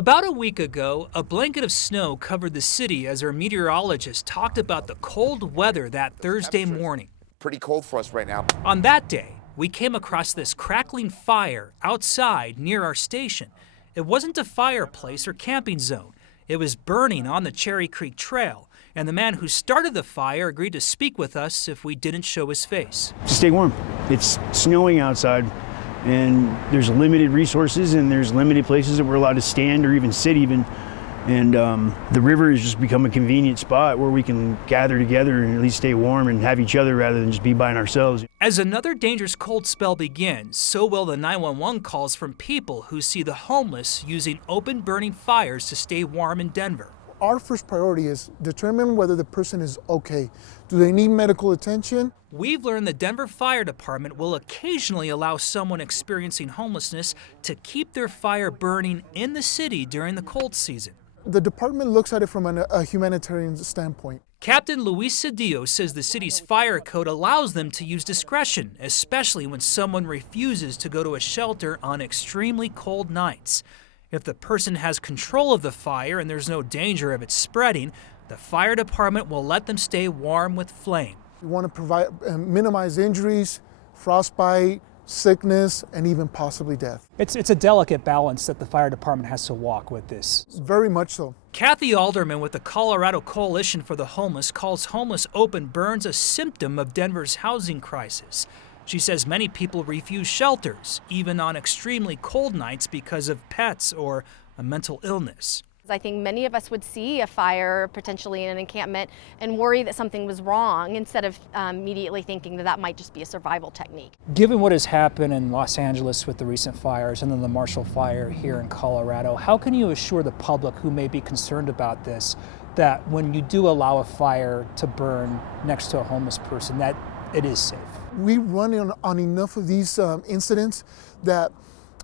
About a week ago, a blanket of snow covered the city as our meteorologists talked about the cold weather that Thursday morning. Pretty cold for us right now. On that day, we came across this crackling fire outside near our station. It wasn't a fireplace or camping zone. It was burning on the Cherry Creek Trail, and the man who started the fire agreed to speak with us if we didn't show his face. Stay warm. It's snowing outside, and there's limited resources, and there's limited places that we're allowed to stand or even sit even. And the river has just become a convenient spot where we can gather together and at least stay warm and have each other rather than just be by ourselves. As another dangerous cold spell begins, so will the 911 calls from people who see the homeless using open burning fires to stay warm in Denver. Our first priority is determine whether the person is okay. Do they need medical attention? We've learned the Denver Fire Department will occasionally allow someone experiencing homelessness to keep their fire burning in the city during the cold season. The department looks at it from a humanitarian standpoint. Captain Luis Cedillo says the city's fire code allows them to use discretion, especially when someone refuses to go to a shelter on extremely cold nights. If the person has control of the fire and there's no danger of it spreading, the fire department will let them stay warm with flame. We want to minimize injuries, frostbite, sickness, and even possibly death. It's a delicate balance that the fire department has to walk with this. Very much so. Kathy Alderman with the Colorado Coalition for the Homeless calls homeless open burns a symptom of Denver's housing crisis. She says many people refuse shelters, even on extremely cold nights because of pets or a mental illness. I think many of us would see a fire potentially in an encampment and worry that something was wrong instead of immediately thinking that that might just be a survival technique. Given what has happened in Los Angeles with the recent fires and then the Marshall fire here in Colorado, how can you assure the public who may be concerned about this that when you do allow a fire to burn next to a homeless person, that it is safe? We run on enough of these incidents that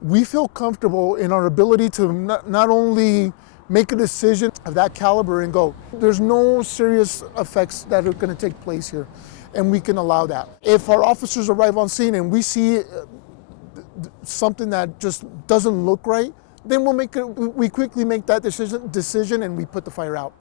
we feel comfortable in our ability to not only make a decision of that caliber and go, there's no serious effects that are going to take place here, and we can allow that. If our officers arrive on scene and we see something that just doesn't look right, then we quickly make that decision and we put the fire out.